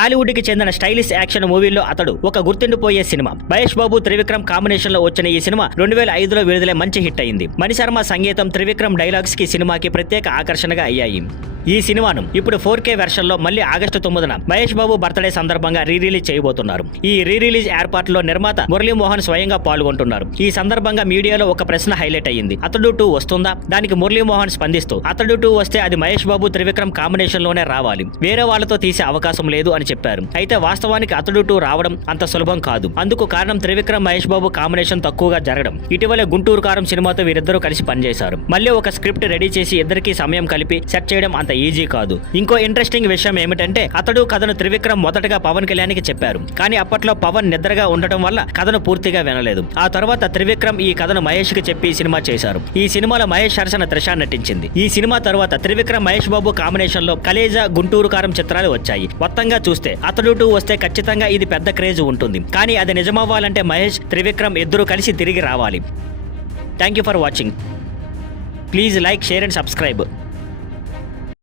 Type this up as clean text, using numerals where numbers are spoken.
టాలీవుడ్ కి చెందిన stylish action మూవీల్లో అతడు ఒక గుర్తుండిపోయే సినిమా. మహేష్ బాబు త్రివిక్రమ్ కాంబినేషన్ లో వచ్చిన ఈ సినిమా 2005లో విడుదలై మంచి హిట్ అయింది. మణిశర్మ సంగీతం, త్రివిక్రమ్ డైలాగ్స్ కి సినిమాకి ప్రత్యేక ఆకర్షణగా అయ్యాయి. ఈ సినిమాను ఇప్పుడు 4K వెర్షన్ లో మళ్ళీ ఆగస్టు 9న మహేష్ బాబు బర్త్డే సందర్భంగా రిలీజ్ చేయబోతున్నారు. ఈ రిలీజ్ ఏర్పాటులో నిర్మాత మురళీమోహన్ స్వయంగా పాల్గొంటున్నారు. ఈ సందర్భంగా మీడియాలో ఒక ప్రశ్న హైలైట్ అయ్యింది. అతడు 2 వస్తుందా? దానికి మురళీమోహన్ స్పందిస్తూ అతడు 2 వస్తే అది మహేష్ బాబు త్రివిక్రమ్ కాంబినేషన్ లోనే రావాలి, వేరే వాళ్లతో తీసే అవకాశం లేదు అని చెప్పారు. అయితే వాస్తవానికి అతడు 2 రావడం అంత సులభం కాదు. అందుకు కారణం త్రివిక్రమ్ మహేష్ బాబు కాంబినేషన్ తక్కువగా జరగడం. ఇటీవలే గుంటూరు కారం సినిమాతో వీరిద్దరూ కలిసి పనిచేశారు. మళ్ళీ ఒక స్క్రిప్ట్ రెడీ చేసి ఇద్దరికి సమయం కలిపి సెట్ చేయడం అంత ఈజీ కాదు. ఇంకో ఇంట్రెస్టింగ్ విషయం ఏమిటంటే అతడు కథను త్రివిక్రమ్ మొదటగా పవన్ కళ్యాణ్ కి చెప్పారు. కానీ అప్పట్లో పవన్ నిద్రగా ఉండటం వల్ల కథను పూర్తిగా వినలేదు. ఆ తర్వాత త్రివిక్రమ్ ఈ కథను మహేష్ కి చెప్పి సినిమా చేశారు. ఈ సినిమాలో మహేష్ సరసన త్రిష నటించింది. ఈ సినిమా తర్వాత త్రివిక్రమ్ మహేష్ బాబు కాంబినేషన్ లో కలేజా, గుంటూరు కారం చిత్రాలు వచ్చాయి. మొత్తంగా చూస్తే అతడు 2 వస్తే ఖచ్చితంగా ఇది పెద్ద క్రేజ్ ఉంటుంది. కానీ అది నిజమవ్వాలంటే మహేష్, త్రివిక్రమ్ ఇద్దరు కలిసి తిరిగి రావాలి. Thank you for watching. Please like, share and subscribe.